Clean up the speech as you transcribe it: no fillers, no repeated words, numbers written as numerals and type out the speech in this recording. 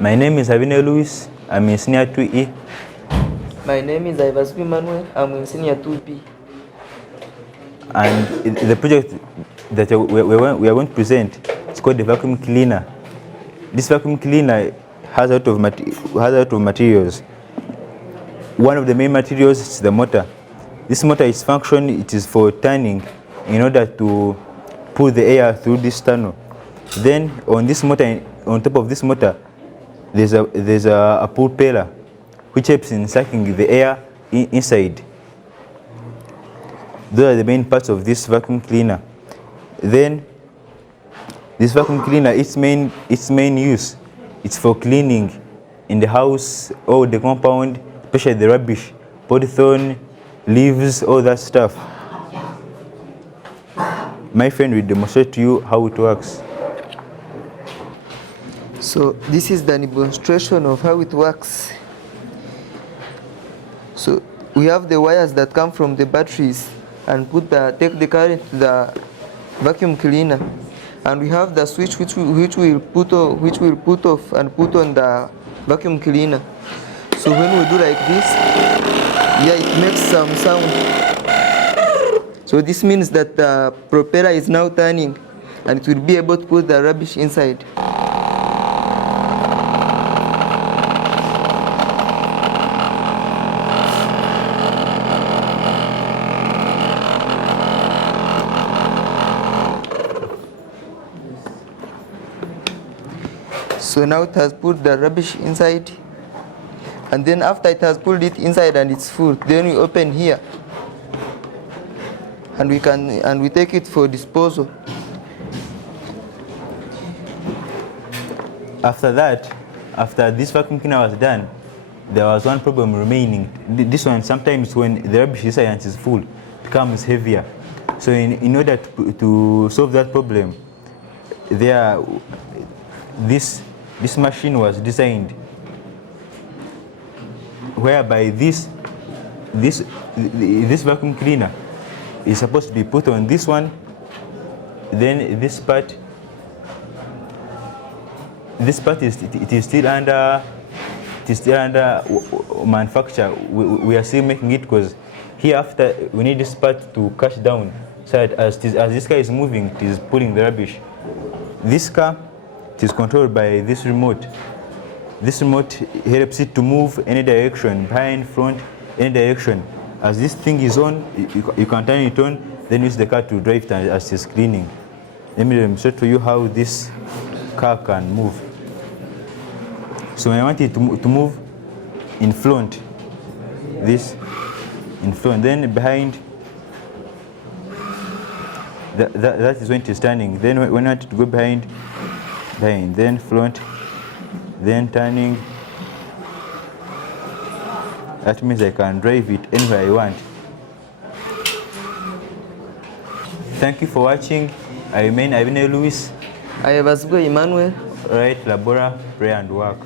My name is Avine Louis. I'm in senior 2E. My name is Ivaspi Manuel. I'm in senior 2B. And the project that we are going to present is called the vacuum cleaner. This vacuum cleaner has a lot of materials. One of the main materials is the motor. This motor is function, it is for turning in order to pull the air through this tunnel. Then on this motor, on top of this motor, there's a propeller which helps in sucking the air inside. Those are the main parts of this vacuum cleaner. Then this vacuum cleaner, its main use, it's for cleaning in the house or the compound, especially the rubbish, polythene, leaves, all that stuff. My friend will demonstrate to you how it works. So this is the demonstration of how it works. So we have the wires that come from the batteries and take the current to the vacuum cleaner, and we have the switch which will put off and put on the vacuum cleaner. So when we do like this, yeah, it makes some sound. So this means that the propeller is now turning and it will be able to put the rubbish inside. So now it has put the rubbish inside, and then after it has pulled it inside and it's full, then we open here and we take it for disposal. After that, after this vacuum cleaner was done, there was one problem remaining. This one, sometimes when the rubbish inside is full, it becomes heavier. So in order to solve that problem, this machine was designed whereby this vacuum cleaner is supposed to be put on this one, then this part is still under manufacture. We are still making it because here after we need this part to catch down, so that as this car is moving, it is pulling the rubbish. This car, it is controlled by this remote. This remote helps it to move any direction, behind, front, any direction. As this thing is on, you can turn it on, then use the car to drive it as it's cleaning. Let me demonstrate to you how this car can move. So I want it to move in front, this in front, then behind. That is when it is turning. Then when I want it to go behind, then front, then turning. That means I can drive it anywhere I want. Thank you for watching. I remain Avine Louis. I have Emmanuel. Right, labora, pray and work.